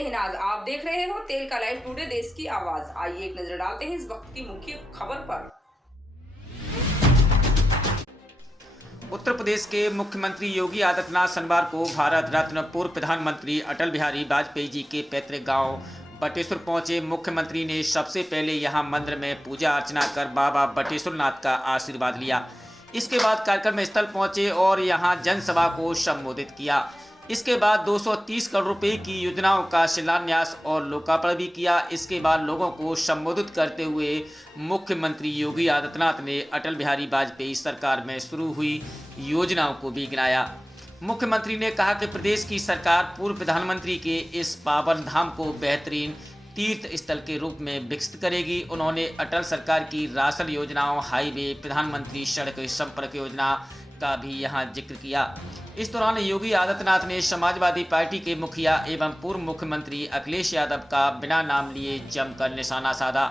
नमस्ते हिनाज, आप देख रहे हो तेल का लाइव टुडे देश की आवाज। आइए एक नजर डालते हैं इस वक्त की मुख्य खबर पर। उत्तर प्रदेश के मुख्यमंत्री योगी आदित्यनाथ शनिवार को भारत रत्न पूर्व प्रधानमंत्री अटल बिहारी वाजपेयी जी के पैतृक गांव बटेश्वर पहुंचे। मुख्यमंत्री ने सबसे पहले यहां मंदिर में पूजा अर्चना कर बाबा बटेश्वर नाथ का आशीर्वाद लिया। इसके बाद कार्यक्रम स्थल पहुंचे और यहां जनसभा को संबोधित किया। इसके बाद 230 करोड़ रुपए की योजनाओं का शिलान्यास और लोकार्पण भी किया। इसके बाद लोगों को संबोधित करते हुए मुख्यमंत्री योगी आदित्यनाथ ने अटल बिहारी वाजपेयी सरकार में शुरू हुई योजनाओं को भी गिनाया। मुख्यमंत्री ने कहा कि प्रदेश की सरकार पूर्व प्रधानमंत्री के इस पावन धाम को बेहतरीन तीर्थ स्थल के रूप में विकसित करेगी। उन्होंने अटल सरकार की राशन योजनाओं, हाईवे, प्रधानमंत्री सड़क संपर्क योजना का भी यहां जिक्र किया। इस दौरान योगी आदित्यनाथ ने समाजवादी पार्टी के मुखिया एवं पूर्व मुख्यमंत्री अखिलेश यादव का बिना नाम लिए जमकर निशाना साधा।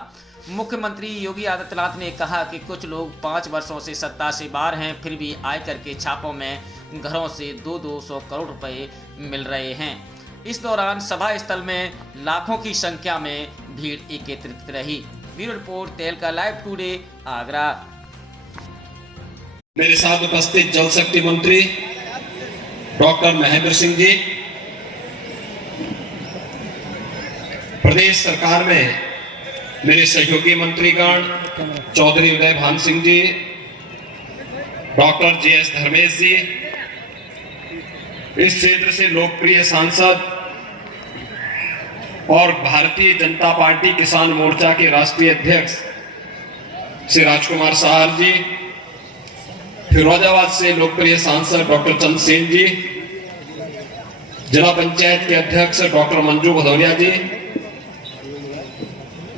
मुख्यमंत्री योगी आदित्यनाथ ने कहा कि कुछ लोग 5 वर्षों से सत्ता से बाहर हैं, फिर भी आयकर के छापों में घरों से 200 करोड़ रुपए मिल रहे हैं। इस दौरान सभा स्थल में लाखों की संख्या में भीड़ एकत्रित रही। ब्यूरो रिपोर्ट, तेल का लाइव टुडे, आगरा। मेरे साथ उपस्थित जल शक्ति मंत्री डॉक्टर महेंद्र सिंह जी, प्रदेश सरकार में मेरे सहयोगी मंत्रीगण चौधरी उदय भान सिंह जी, डॉक्टर JS धर्मेश जी, इस क्षेत्र से लोकप्रिय सांसद और भारतीय जनता पार्टी किसान मोर्चा के राष्ट्रीय अध्यक्ष श्री राजकुमार साहर जी, फिरोजाबाद से लोकप्रिय सांसद डॉक्टर चंद्रसेन जी, जिला पंचायत के अध्यक्ष डॉक्टर मंजू भदौरिया जी,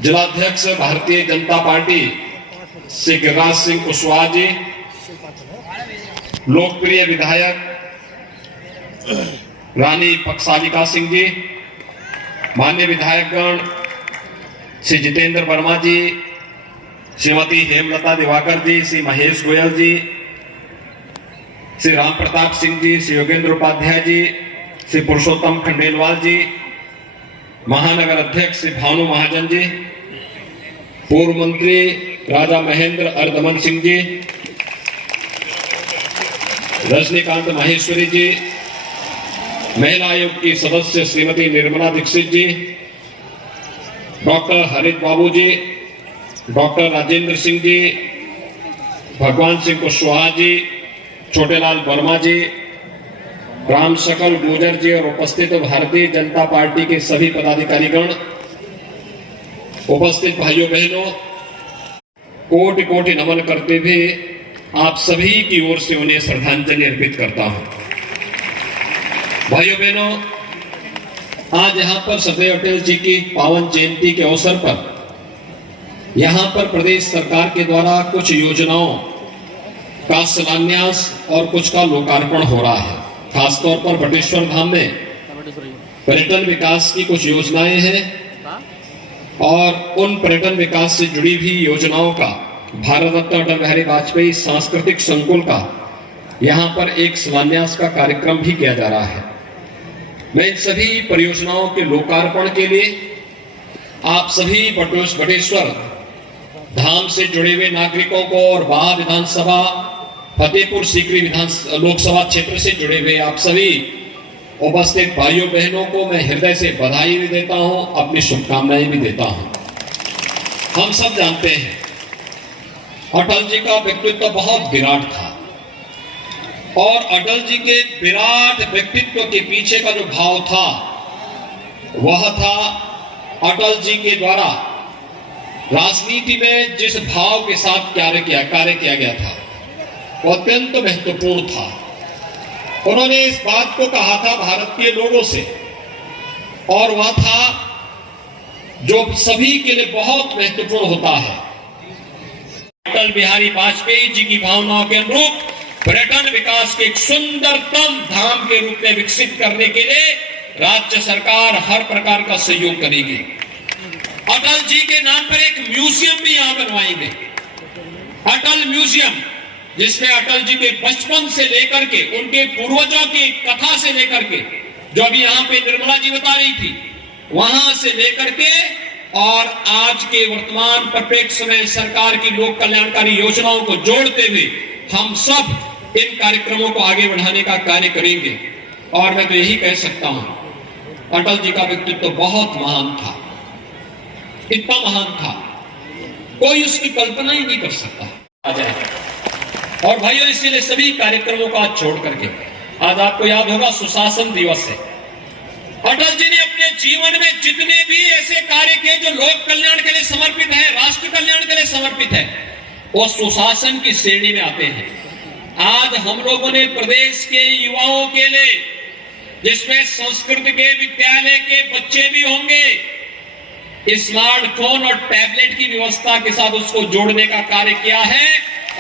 जिलाध्यक्ष भारतीय जनता पार्टी श्री गिरिराज सिंह कुशवाहा जी, लोकप्रिय विधायक रानी पक्षालिका सिंह जी, माननीय विधायकगण श्री जितेंद्र वर्मा जी, श्रीमती हेमलता दिवाकर जी, श्री महेश गोयल जी, श्री राम प्रताप सिंह जी, श्री योगेंद्र उपाध्याय जी, श्री पुरुषोत्तम खंडेलवाल जी, महानगर अध्यक्ष श्री भानु महाजन जी, पूर्व मंत्री राजा महेंद्र अर्दमन सिंह जी, रजनीकांत माहेश्वरी जी, महिला आयोग की सदस्य श्रीमती निर्मला दीक्षित जी, डॉक्टर हरित बाबू जी, डॉक्टर राजेंद्र सिंह जी, भगवान सिंह कुशवाहा जी, छोटेलाल वर्मा जी, राम शकल गुर्जर जी और उपस्थित भारतीय जनता पार्टी के सभी पदाधिकारीगण, उपस्थित भाइयों बहनों, कोटि कोटि नमन करते हुए आप सभी की ओर से उन्हें श्रद्धांजलि अर्पित करता हूं। भाइयों बहनों, आज यहां पर सरदार अटल जी की पावन जयंती के अवसर पर यहां पर प्रदेश सरकार के द्वारा कुछ योजनाओं का शिलान्यास और कुछ का लोकार्पण हो रहा है। खासतौर पर बटेश्वर धाम में पर्यटन विकास की कुछ योजनाएं हैं और उन पर्यटन विकास से जुड़ी हुई योजनाओं का भारत रत्न अटल बिहारी वाजपेयी सांस्कृतिक संकुल का यहां पर एक शिलान्यास का कार्यक्रम भी किया जा रहा है। मैं इन सभी परियोजनाओं के लोकार्पण के लिए आप सभी बटेश्वर धाम से जुड़े हुए नागरिकों को और बाह विधानसभा फतेहपुर सीकरी लोकसभा क्षेत्र से जुड़े हुए आप सभी उपस्थित भाइयों बहनों को मैं हृदय से बधाई भी देता हूं, अपनी शुभकामनाएं भी देता हूं। हम सब जानते हैं अटल जी का व्यक्तित्व बहुत विराट था और अटल जी के विराट व्यक्तित्व के पीछे का जो भाव था वह था अटल जी के द्वारा राजनीति में जिस भाव के साथ कार्य किया गया था वो अत्यंत महत्वपूर्ण था। उन्होंने इस बात को कहा था भारत के लोगों से और वह था जो सभी के लिए बहुत महत्वपूर्ण होता है। अटल बिहारी वाजपेयी जी की भावनाओं के अनुरूप पर्यटन विकास के एक सुंदरतम धाम के रूप में विकसित करने के लिए राज्य सरकार हर प्रकार का सहयोग करेगी। अटल जी के नाम पर एक म्यूजियम भी यहां बनवाएंगे, अटल म्यूजियम, जिसमें अटल जी के बचपन से लेकर के उनके पूर्वजों की कथा से लेकर के जो अभी यहाँ पे निर्मला जी बता रही थी वहां से लेकर के और आज के वर्तमान परिप्रेक्ष्य में सरकार की लोक कल्याणकारी योजनाओं को जोड़ते हुए हम सब इन कार्यक्रमों को आगे बढ़ाने का कार्य करेंगे। और मैं तो यही कह सकता हूं, अटल जी का व्यक्तित्व तो बहुत महान था, इतना महान था कोई उसकी कल्पना ही नहीं कर सकता आ जाए। और भाइयों, इसीलिए सभी कार्यक्रमों को आज छोड़ करके, आज आपको याद होगा सुशासन दिवस है, अटल जी ने अपने जीवन में जितने भी ऐसे कार्य किए जो लोक कल्याण के लिए समर्पित है, राष्ट्र कल्याण के लिए समर्पित है, वो सुशासन की श्रेणी में आते हैं। आज हम लोगों ने प्रदेश के युवाओं के लिए, जिसमें संस्कृत के विद्यालय के बच्चे भी होंगे, स्मार्टफोन और टैबलेट की व्यवस्था के साथ उसको जोड़ने का कार्य किया है।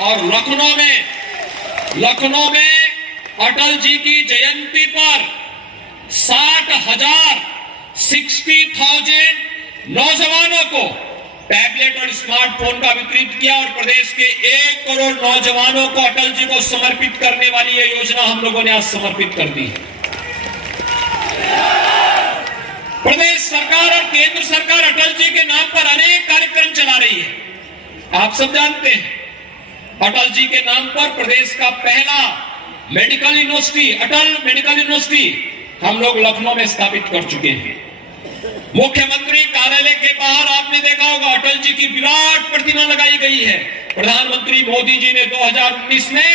और लखनऊ में अटल जी की जयंती पर 60,000 नौजवानों को टैबलेट और स्मार्टफोन का वितरित किया और प्रदेश के 1 करोड़ नौजवानों को अटल जी को समर्पित करने वाली यह योजना हम लोगों ने आज समर्पित कर दी है। प्रदेश सरकार और केंद्र सरकार अटल जी के नाम पर अनेक कार्यक्रम चला रही है। आप सब जानते हैं, अटल जी के नाम पर प्रदेश का पहला मेडिकल यूनिवर्सिटी, अटल मेडिकल यूनिवर्सिटी हम लोग लखनऊ में स्थापित कर चुके हैं। मुख्यमंत्री कार्यालय के बाहर आपने देखा होगा अटल जी की विराट प्रतिमा लगाई गई है। प्रधानमंत्री मोदी जी ने 2019 में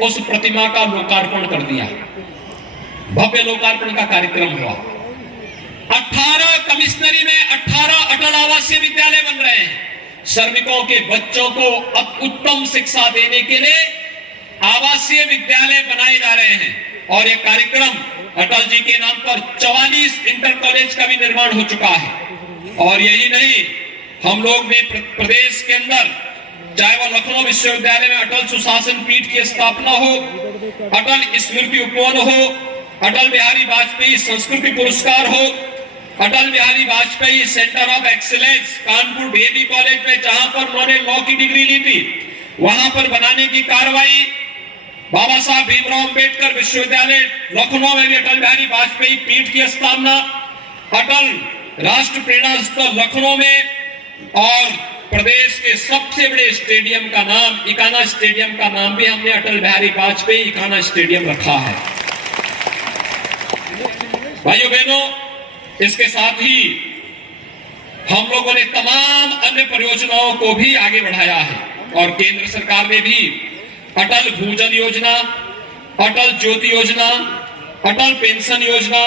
उस प्रतिमा का लोकार्पण कर दिया, भव्य लोकार्पण का कार्यक्रम हुआ। 18 कमिश्नरी में 18 अटल आवासीय विद्यालय बन रहे हैं। श्रमिकों के बच्चों को उत्तम शिक्षा देने के लिए आवासीय विद्यालय बनाए जा रहे हैं। और यह कार्यक्रम अटल जी के नाम पर 44 इंटर कॉलेज का भी निर्माण हो चुका है। और यही नहीं, हम लोग ने प्रदेश के अंदर, चाहे वह लखनऊ विश्वविद्यालय में अटल सुशासन पीठ की स्थापना हो, अटल स्मृति उपवन हो, अटल बिहारी वाजपेयी संस्कृति पुरस्कार हो, Atal Bihari Vajpayee centre of excellence Kanpur DAV college में जहां पर उन्होंने लॉ की डिग्री ली थी, वहां पर बनाने की कार्रवाई, बाबा साहब भीमराव अंबेडकर विश्वविद्यालय लखनऊ में भी अटल बिहारी वाजपेयी पीठ की स्थापना, अटल राष्ट्र प्रेरणा स्थल लखनऊ में, और प्रदेश के सबसे बड़े स्टेडियम का नाम, इकाना स्टेडियम का नाम भी हमने अटल बिहारी वाजपेयी इकाना स्टेडियम रखा है। भाइयों बहनों, इसके साथ ही हम लोगों ने तमाम अन्य परियोजनाओं को भी आगे बढ़ाया है। और केंद्र सरकार ने भी अटल भूजल योजना, अटल ज्योति योजना, अटल पेंशन योजना,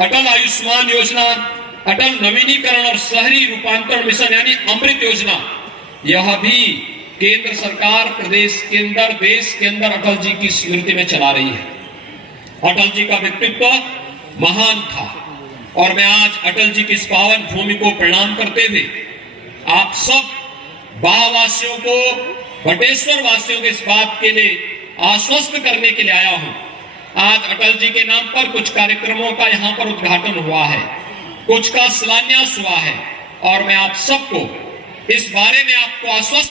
अटल आयुष्मान योजना, अटल नवीनीकरण और शहरी रूपांतरण मिशन यानी अमृत योजना, यह भी केंद्र सरकार प्रदेश के अंदर, देश के अंदर अटल जी की स्मृति में चला रही है। अटल जी का व्यक्तित्व महान था। और मैं आज अटल जी की इस पावन भूमि को प्रणाम करते हुए आप सब बाहवासियों को, बटेश्वर वासियों के इस बात के लिए आश्वस्त करने के लिए आया हूं। आज अटल जी के नाम पर कुछ कार्यक्रमों का यहां पर उद्घाटन हुआ है, कुछ का शिलान्यास हुआ है, और मैं आप सबको इस बारे में आपको आश्वस्त